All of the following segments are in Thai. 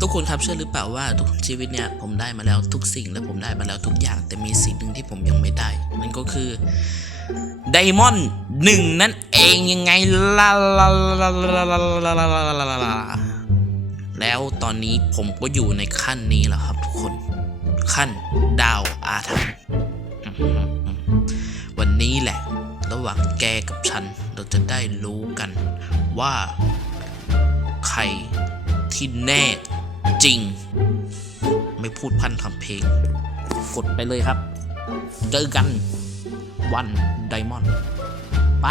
ทุกคนครับเชื่อหรือเปล่าว่าทุกชีวิตเนี่ยผมได้มาแล้วทุกสิ่งและผมได้มาแล้วทุกอย่างแต่มีสิ่งหนึ่งที่ผมยังไม่ได้มันก็คือไดมอนด์หนึ่งนั่นเองยังไงล่ะแล้วตอนนี้ผมก็อยู่ในขั้นนี้แล้วครับทุกคนขั้นดาวอาถรรพ์วันนี้แหละ ระหว่างแกกับฉันเราจะได้รู้กันว่าใครที่แน่ จริง ไม่พูดพันทำเพลง กดไปเลยครับ เจอกันวันไดมอนด์ไป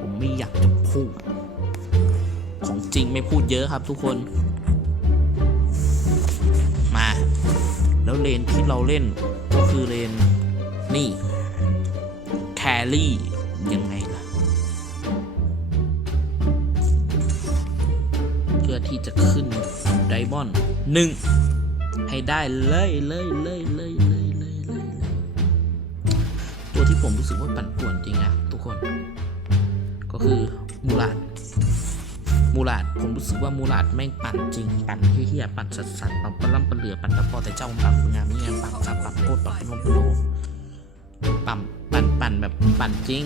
ผมไม่อยากจะพูด ของจริงไม่พูดเยอะครับทุกคน มา แล้วเลนที่เราเล่นก็คือเลนนี่ แครี่ยังไงล่ะ ที่จะขึ้นไดมอนด์หนึ่งให้ได้เลยเลยเลยเลยเลยเลยเลยตัวที่ผมรู้สึกว่าปั่นป่วนจริงนะทุกคน ก็คือมูลาดมูลาดผมรู้สึกว่ามูลาดแม่งปั่นจริง ปั่นเฮี้ยปั่นสัสสัสปั่นปล่ำปลเหลือปั่นตะพอแต่เจ้าปั่นงามนี่ไงปั่นสับปั่นโคตรปั่นนมโน่ปั่นปั่นแบบปั่นจริง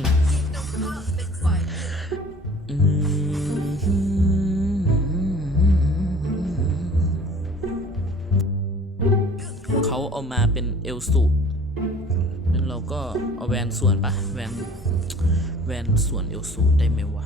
มาเป็นเอลสูบนั้นเราก็เอาแวนส่วนปะแวนแวนส่วนเอลสูบได้ไหมวะ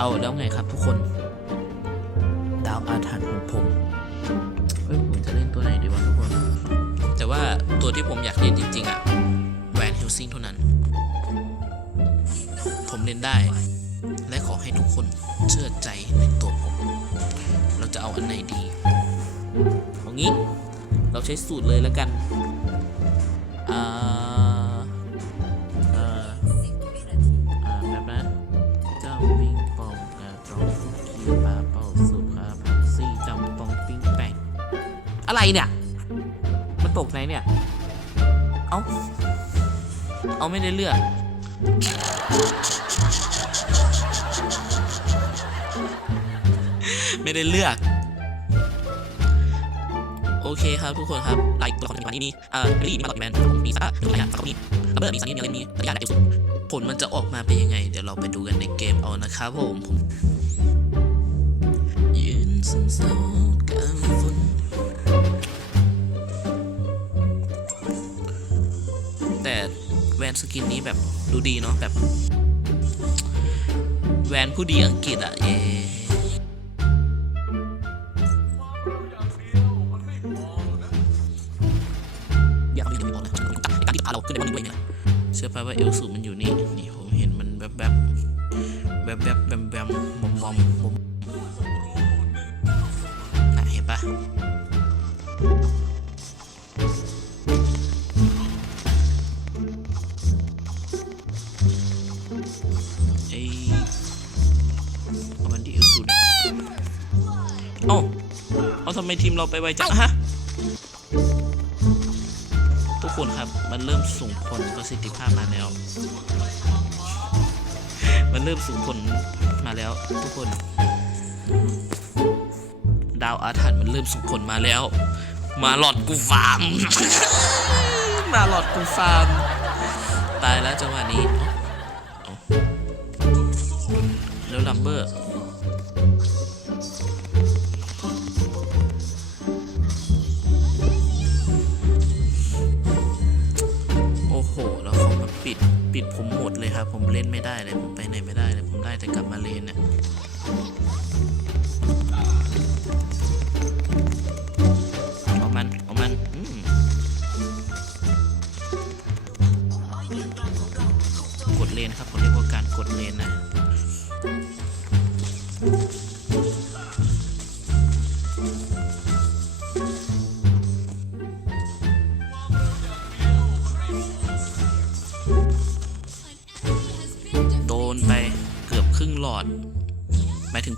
เอาแล้วไงครับทุกคน ตัวที่ผมอยากเล่นจริง ๆอะแวนฮิลซิงเท่านั้น ผมเล่นได้ และขอให้ทุกคนเชื่อใจในตัวผม เราจะเอาอันไหนดีเอางี้ เราใช้สูตรเลยแล้วกันอ่าเอ่ออ่าแบบนะเจ้าปิงปองกระจองคุกกี้ปลาเป่าสุขาผักซี่จำปองปิ้งแป้งอะไรเนี่ย มันตกไหนเนี่ย เอา เอาไม่ได้เลือก ไม่ได้เลือก โอเคครับทุกคนครับไลค์ตัวละครในวันนี้นี่เอ่อเบลลี่มาหลอดแมนมีซ่าหรือะไรอย่างสักคนนี้ระเบิดมีซันนี่มีอะไรมีระยะไหนสุดผลมันจะออกมาเป็นยังไง เดี๋ยวเราไปดูกันในเกมเอานะครับผมผมยืนซึมเศร้ากลางฝน แวนสกินนี้แบบดูดีเนาะแบบแวนผู้ดีอังกฤษอะเย้อยากเอาไปอยู่ในบอลนะฉันต้องตัดในการที่พาเราขึ้นในบอลนี้ด้วยเนี่ยเชื่อป่ะว่าเอลสูมันอยู่นี่ นี่ผมเห็นมันแบบแบบแบบแบบแบบแบบบอมบอมบอม ไมทีมเราไปไวจังฮะทุกคนครับ มันเริ่มส่งผลประสิทธิภาพมาแล้ว มันเริ่มส่งผลมาแล้ว ทุกคน ดาวอาถรรพ์มันเริ่มส่งผลมาแล้ว มาหลอดกูฟาร์ม มาหลอดกูฟาร์ม ตายแล้วจังหวะนี้เอาแล้วลัมเบอร์ ครับผมเล่นไม่ได้เลยผมไปไหนไม่ได้เลยผมได้แต่กลับมาเลนเนี่ย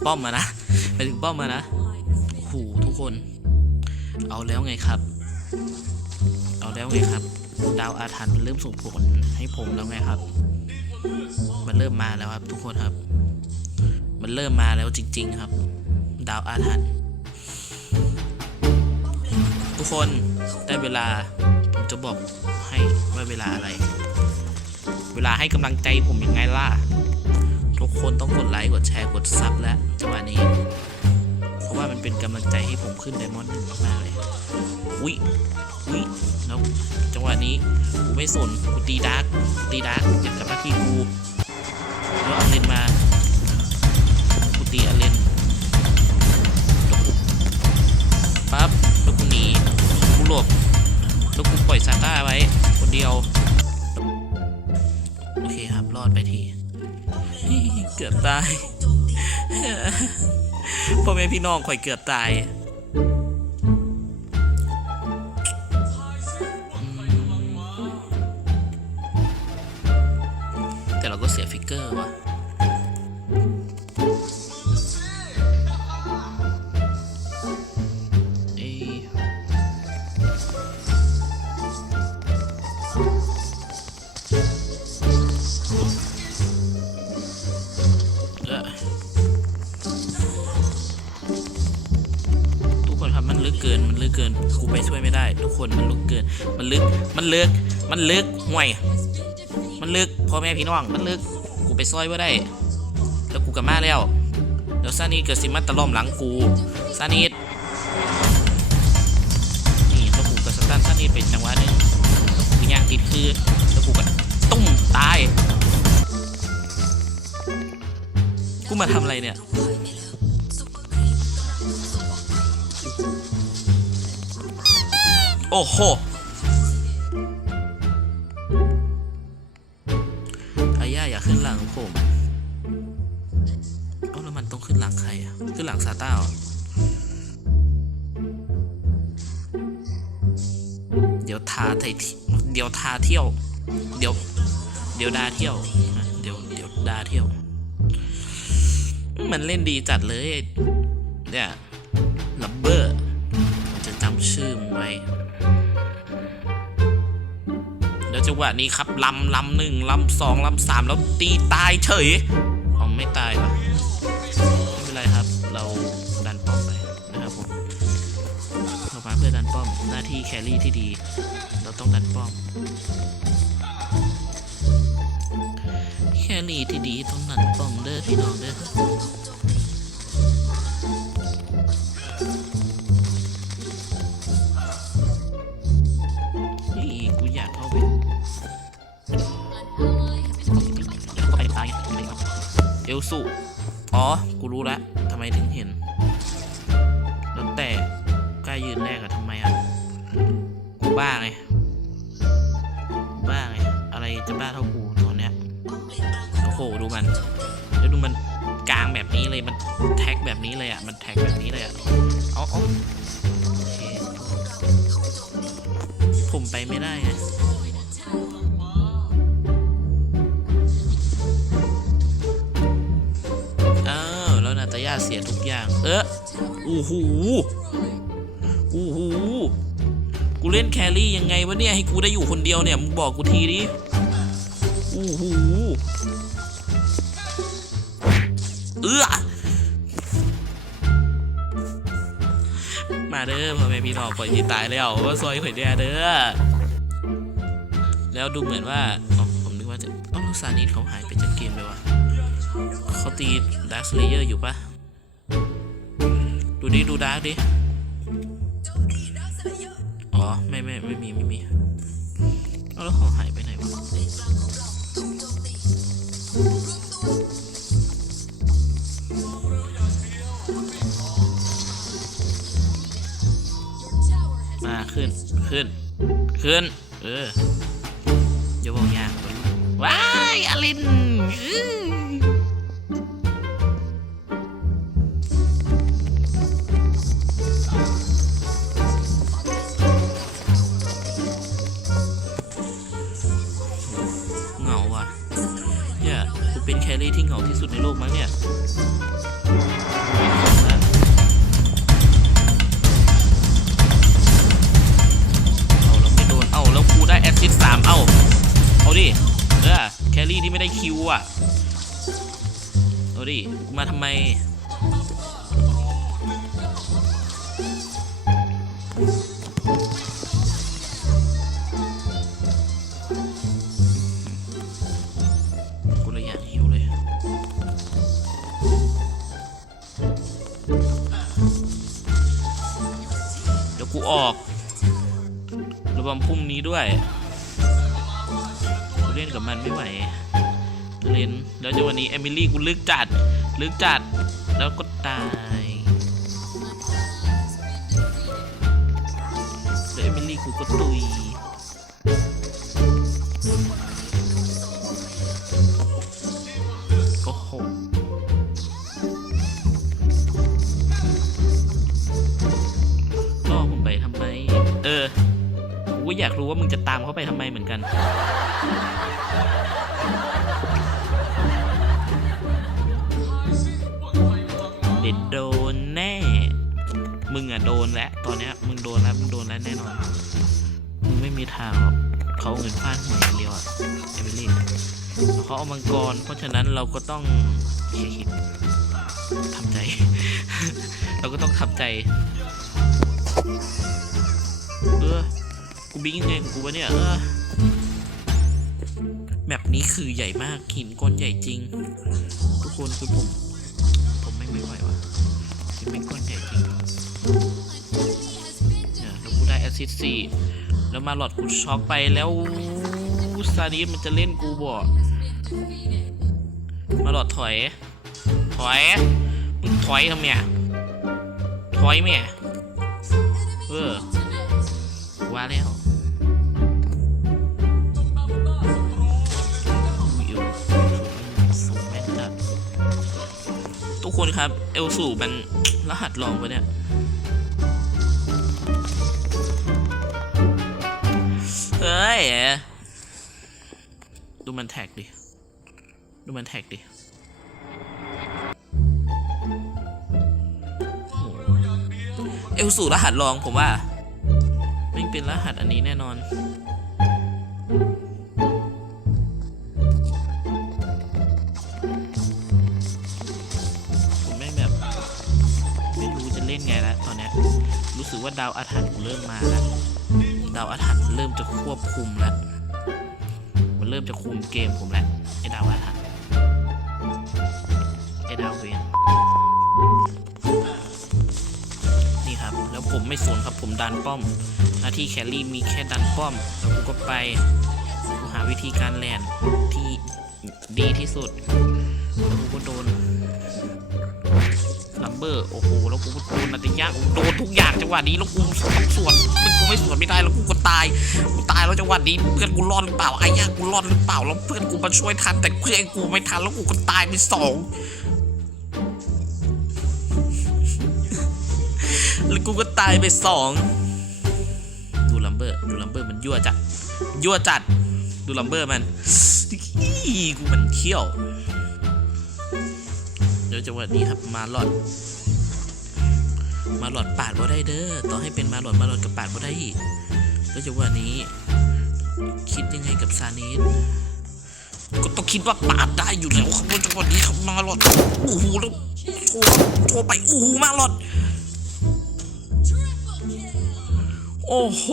ป้อมมานะหมายถึงป้อมมานะโอ้โหทุกคน เอาแล้วไงครับ เอาแล้วไงครับ ดาวอาถรรพ์มันเริ่มส่งผลให้ผมแล้วไงครับ มันเริ่มมาแล้วครับ ทุกคนครับ มันเริ่มมาแล้วจริง ๆ ครับ ดาวอาถรรพ์ทุกคนได้เวลาผมจะบอกให้ว่าเวลาอะไร เวลาให้กำลังใจผมยังไงล่ะ กคนต้องกดไลค์กดแชร์กดซับแล้วจังหวะนี้ เพราะว่ามันเป็นกำลังใจให้ผมขึ้นไดมอนด์หนึ่งมากๆเลยอุ้ยอุ้ยแล้วจังหวะนี้กูไม่สนกูตีดาร์กตีดาร์กอยากกลับหน้าที่กูแล้วเอาเลนมากูตีอาเลนปั๊บแล้วกูหนีกูหลบแล้วกูปล่อยซาต้าไว้คนเดียว โอเคครับ รอดไปที เกือบตายพ่อแม่พี่น้องข่อยเกือบตายแต่เราก็เสียฟิกเกอร์ว่ะ ทุกคนมันลึกเกิน มันลึก มันลึก มันลึกห่วย มันลึกพ่อแม่พี่น้องมันลึก กูไปซอยว่าได้ แล้วกูกับมาแล้ว เดี๋ยวซานีเกิดสิมันตะล่อมหลังกูซานีนี่แล้วกูก็สตันซานีเป็นจังหวะหนึงแล้วกูย่างติดคือแล้วกูก็ตุ้มตาย กูมาทำอะไรเนี่ย โอ้โห อาย่าอย่าขึ้นหลังผมเอ้าแล้วมันต้องขึ้นหลังใครอะขึ้นหลังซาต้าเดี๋ยวทาไทยเดี๋ยวทาเที่ยว เดี๋ยว เดี๋ยวดาเที่ยว เดี๋ยว เดี๋ยวดาเที่ยว มันเล่นดีจัดเลย เนี่ย จังหวะนี้ครับลำลำหนึ่งลำสองลำสามแล้วตีตายเฉยอ๋อไม่ตายวะไม่เป็นไรครับ เราดันป้อมไปนะครับผมเรามาเพื่อดันป้อมหน้าที่แครี่ที่ดี เราต้องดันป้อมแครี่ที่ดีต้องดันป้อมเด้อพี่น้องเด้อ สุ อ๋อ กูรู้ละทำไมถึงเห็น แล้วแต่กล้ายืนแรกอะทำไมอะกูบ้าไงกูบ้าไง อะไรจะบ้าเท่ากูตอนเนี้ย โอ้โห ดูมัน แล้วดูมันกลางแบบนี้เลย มันแท็กแบบนี้เลยอะมันแท็กแบบนี้เลยอะเอาเอา เอออู้หูอู้หูกูเล่นแครี่ยังไงวะเนี่ยให้กูได้อยู่คนเดียวเนี่ยมึงบอกกูทีดิอู้หูเออมาเด้อพ่อแม่พี่น้องข่อยที่ตายแล้วว่าซอยข่อยแด่เด้อแล้วดูเหมือนว่าอ๋อผมนึกว่าจะเอ้าล้วซานิสเขาหายไปจากเกมเลยวะเขาตีดาร์คเลเยอร์อยู่ปะ ดูดิดูดาร์กดิอ๋อ ไม่ไม่ไม่มีไม่มีเอ้าแล้วเขาหายไปไหนวะมาขึ้นขึ้น ขึ้น เอออย่าบอกยากเลยว้ายอลิน ด้วยกูเล่นกับมันไม่ไหวเล่นแล้วจะวันนี้เอมิลี่กูลึกจัด ลึกจัด แล้วก็ตายแล้วเอมิลี่กูก็ตุย ว่ามึงจะตามเขาไปทำไมเหมือนกัน เด็ดโดนแน่ มึงอะโดนแล้วตอนเนี้ยมึงโดนแล้วมึงโดนแล้วแน่นอน มึงไม่มีทางหรอกเขาเงินฟาดหัวอย่างเดียวอะเอมิลี่เขาเอามังกร เพราะฉะนั้นเราก็ต้องคิดทำใจ เราก็ต้องทำใจ เออ กูบิงยังไงของกูวะเนี่ยเออแมปนี้คือใหญ่มากหินก้อนใหญ่จริง ทุกคนคือผม ผมไม่ไม่ไหววะหินเป็นก้อนใหญ่จริงเนี่ยแล้วกูได้แอสซิสสี่แล้วมาหลอดกูช็อกไปแล้วซานิสมันจะเล่นกูบ่มาหลอดถอย ถอยมึงถอยทำไมอะถอยแม่เออว่าแล้ว ทุกคนครับ เอลสูมันรหัสลองปะเนี่ยเฮ้ย ดูมันแท็กดิ ดูมันแท็กดิเอลสูรหัสรองผมว่าไม่เป็นรหัสอันนี้แน่นอน รู้สึกว่าดาวอาถรรพ์เริ่มมาแล้วดาวอาถรรพ์เริ่มจะควบคุมแล้วมันเริ่มจะคุมเกมผมแล้วไอ้ดาวอาถรรพ์ไอ้ดาวเวนนี่ครับแล้วผมไม่สนครับผมดันป้อม หน้าที่แครี่มีแค่ดันป้อม แล้วกูก็ไปหาวิธีการแลนที่ดีที่สุดแล้วกูก็โดน ลัมเบอร์โอ้โหแล้วกูโดนนัตยะโดนทุกอย่างจังหวะนี้แล้วกูต้องสวนมันกูไม่สวนไม่ได้แล้วกูก็ตายกูตายแล้วจังหวะนี้เพื่อนกูรอดหรือเปล่าไอ้ยากูรอดหรือเปล่าแล้วเพื่อนกูมาช่วยทันแต่เพื่อนกูไม่ทันแล้วกูก็ตายไปสองแล้วกูก็ตายไปสองดูลัมเบอร์ดูลัมเบอร์มันยั่วจัดยั่วจัดดูลัมเบอร์มันกูมันเขี้ยว เดี๋ยวจังหวะนี้ครับมาหลอด มาหลอดปาดบ่ได้เด้อต่อให้เป็นมาหลอดมาหลอดกับปาดบ่ได้อีกแล้วจังหวะนี้ คิดยังไงกับซานิสก็ต้องคิดว่าปาดได้อยู่แล้วครับว่าจังหวะนี้ครับมาหลอดโอ้โหแล้วโชว์โชว์ไปโอ้โหมาหลอด โอ้โห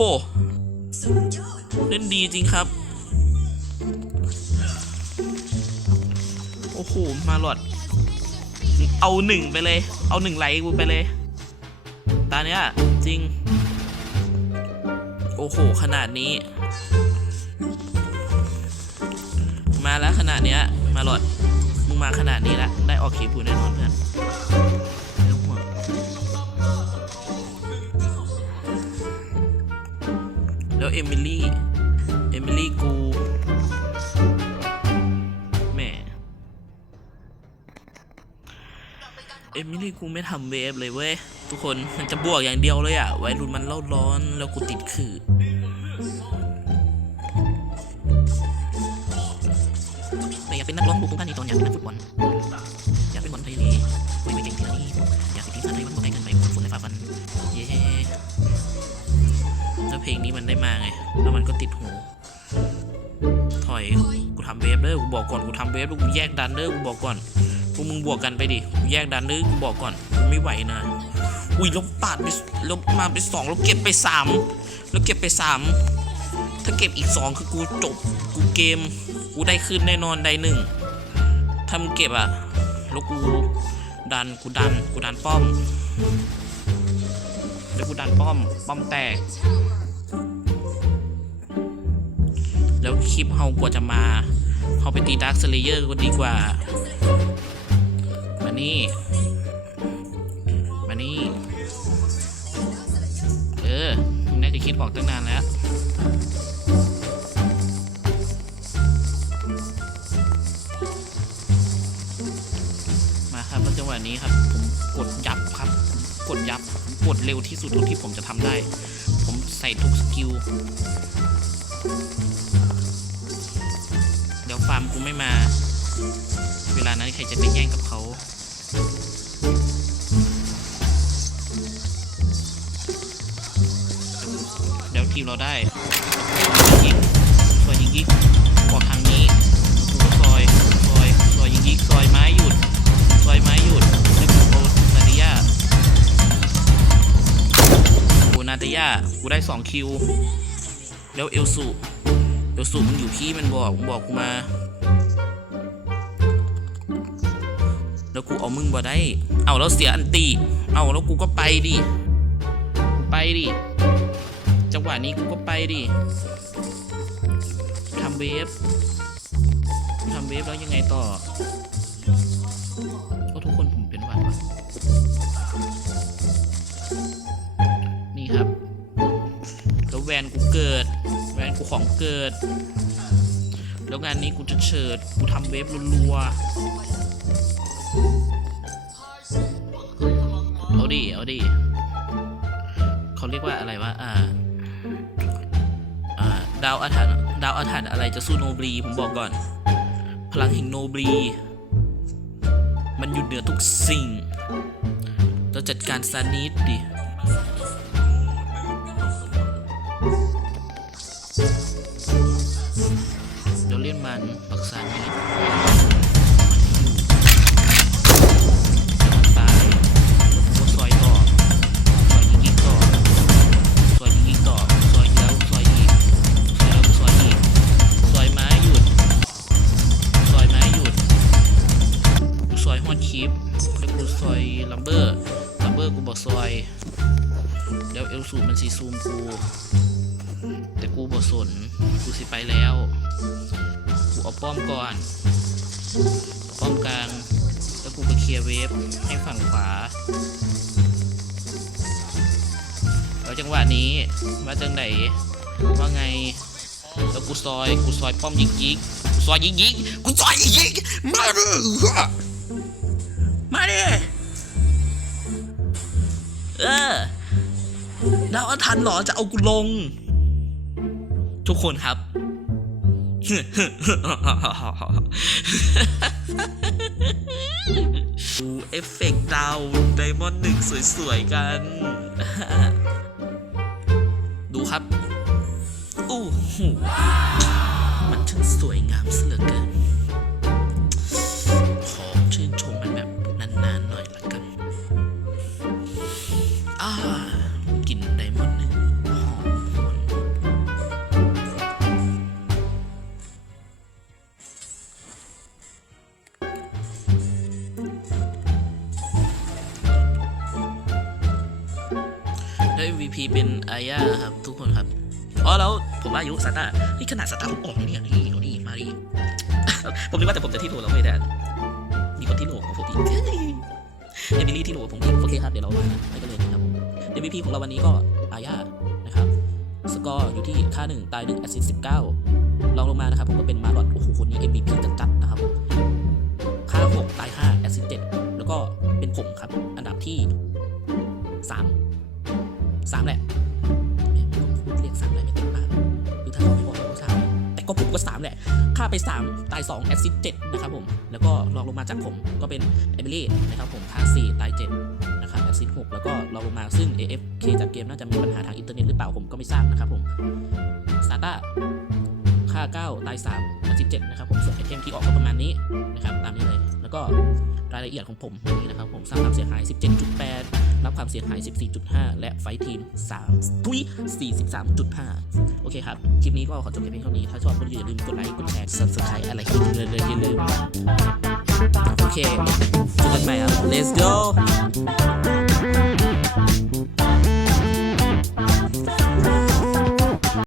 เล่นดีจริงครับ โอ้โห มาหลอด เอาหนึ่งไปเลย เอาหนึ่งไลค์กูไปเลย ตาเนี้ยจริง โอ้โห ขนาดนี้ มาแล้วขนาดเนี้ย มาหลดมึงมาขนาดนี้แล้วได้ออกคลิปกูแน่นอนเพื่อนไม่ต้องห่วแล้วเอมิลี่ เอมิลี่กู อมิลี่กูไม่ทำเวฟเลยเว้ย ทุกคนมันจะบวกอย่างเดียวเลยอะวัยรุ่นมันเล่าร้อนแล้วกูติดขื่อไม่อยากเป็นนักร้องลูกทุ่งท่านนี้ตอนอยากเป็นนักฟุตบอลอยากเป็นบอลไทยลีกคุยไม่เก่งทีละนี้อยากติดทีมชาติไทยวันบ่ไกลกันไปฝนและฟ้าฟันเย้แล้วเพลงนี้มันได้มาไงแล้วมันก็ติดหูถอยกูทำเวฟเด้อกูบอกก่อนกูทำเวฟแล้วกูแยกดันเด้อกูบอกก่อน วกมึงบวกกันไปดิกูแยกดันเด้อกูบอกก่อนกูไม่ไหวนะ อุ้ยลบปาดไปลบมาไปสองล้วเก็บไปสามล้วเก็บไปสามถ้าเก็บอีกสองคือกูจบกูเกม กูได้ขึ้นแน่นอนได้หนึ่งถ้ามึงเก็บอะแล้วกูดันกูดันกูดันป้อมแล้วกูดันป้อมป้อมแตก แล้วคลิปเฮากว่าจะมาเฮาไปตีดาร์คเซเลเยอร์ก็ดีกว่า นี่ มานี่ เออ น่าจะคิดออกตั้งนานแล้ว มาครับจังหวะนี้ครับ ผมกดยับครับ กดยับ กดเร็วที่สุดท่าที่ผมจะทำได้ ผมใส่ทุกสกิล เดี๋ยวฟาร์มกูไม่มา เวลานั้นใครจะไปแย่งกับเขา เดี๋ยวทีมเราได้ยิงซอยยิงยิกออกทางนี้ซอยซอยซอยยิงยิกซอยไม้หยุดซอยไม้หยุดแล้วกูโอนาติยาโอนาติยากูได้สองคิวแล้วเอลสุเดี๋ยวสูมึงอยู่พี่มันบอกมึงบอกกูมา อมึงบ่ได้ เอาแล้วเสียอันตีเอาแล้วกูก็ไปดิ ไปดิ จังหวะนี้กูก็ไปดิทำเวฟทำเวฟแล้วยังไงต่อโอ้ทุกคนผมเป็นหวัดวะนี่ครับ แล้วแวนกูเกิด แวนกูของเกิด แล้วงานนี้กูจะเฉิด กูทำเวฟรัวๆ ดิเขาเรียกว่าอะไรวะอ่าอ่าดาวอาถรรพ์ดาวอาถรรพ์อะไรจะสู้โนบรีผมบอกก่อน พลังแห่งโนบรี มันอยู่เหนือทุกสิ่งเราจัดการซานิสดิเดี๋ยวเล่นมันปักซานิส ซอย แล้วเอลสูมันสีซูมกู แต่กูบ่สน กูสิไปแล้ว กูเอาป้อมก่อน ป้อมกลาง แล้วกูไปเคลียร์เวฟให้ฝั่งขวา แล้วจังหวะนี้ว่าจังไหนว่าไง แล้วกูซอย กูซอยป้อมยิงยิกกูซอยยิงยิกกูซอยยิงยิกมาดิมาดิ เออดาวอาทันเหรอจะเอากูลง ทุกคนครับ ดูเอฟเฟกต์ดาวไดมอนด์หนึ่งสวยๆกัน ดูครับ อู้หู อาญาครับทุกคนครับอ๋อแล้วผมว่าอายุซาต้านี่ขนาดซาต้าผมออกเลยเนี่ยนี่เอาดิมาดิผมนึกว่าแต่ผมจะที่โหลแล้วไม่ได้มีคนที่โหลของผมอีกเอมิลี่ที่โหลผมอีกโอเคครับเดี๋ยวเราไปกันเลยนะครับเด MVP ของเราวันนี้ก็อาญานะครับสกอร์อยู่ที่ค่า1ตาย1แอสซิสต์19ลองลงมานะครับผมก็เป็นมาร์ลอดโอ้โหคนนี้ MVP จัดๆนะครับค่า6ตาย5แอสซิสต์7แล้วก็เป็นผมครับ อันดับที่3 3แหละแม่งผมเรียก3ได้ไม่เต็มปากคือถ้าเขาไม่บอกเขาก็3แต่ก็ผมก็3แหละค่าไป3ตาย2แอสซิส7นะครับผมแล้วก็รองลงมาจากผมก็เป็นเอมิลี่นะครับผมค่า4ตาย7นะครับแอสซิส6แล้วก็รองลงมาซึ่ง AFK จากเกมน่าจะมีปัญหาทางอินเทอร์เน็ตหรือเปล่าผมก็ไม่ทราบนะครับผมซาต้าค่า 9 ตาย3แอสซิส7นะครับ ผมส่วนไอเทมที่ออกก็ประมาณนี้นะครับ ตามนี้เลย แล้วก็รายละเอียดของผมอย่างนี้นะครับ ผมสร้างความเสียหาย 17.8 รับความเสียหาย 14.5 และไฟทีม3ทุย43.5 โอเคครับ คลิปนี้ก็ขอจบเพียเท่านี้ ถ้าชอบก็อย่าลืมกดไลค์ กดแชร์ subscribe อะไรคลิปเลยเลยอย่าลืม โอเคเจอกันใหม่ครับ let's go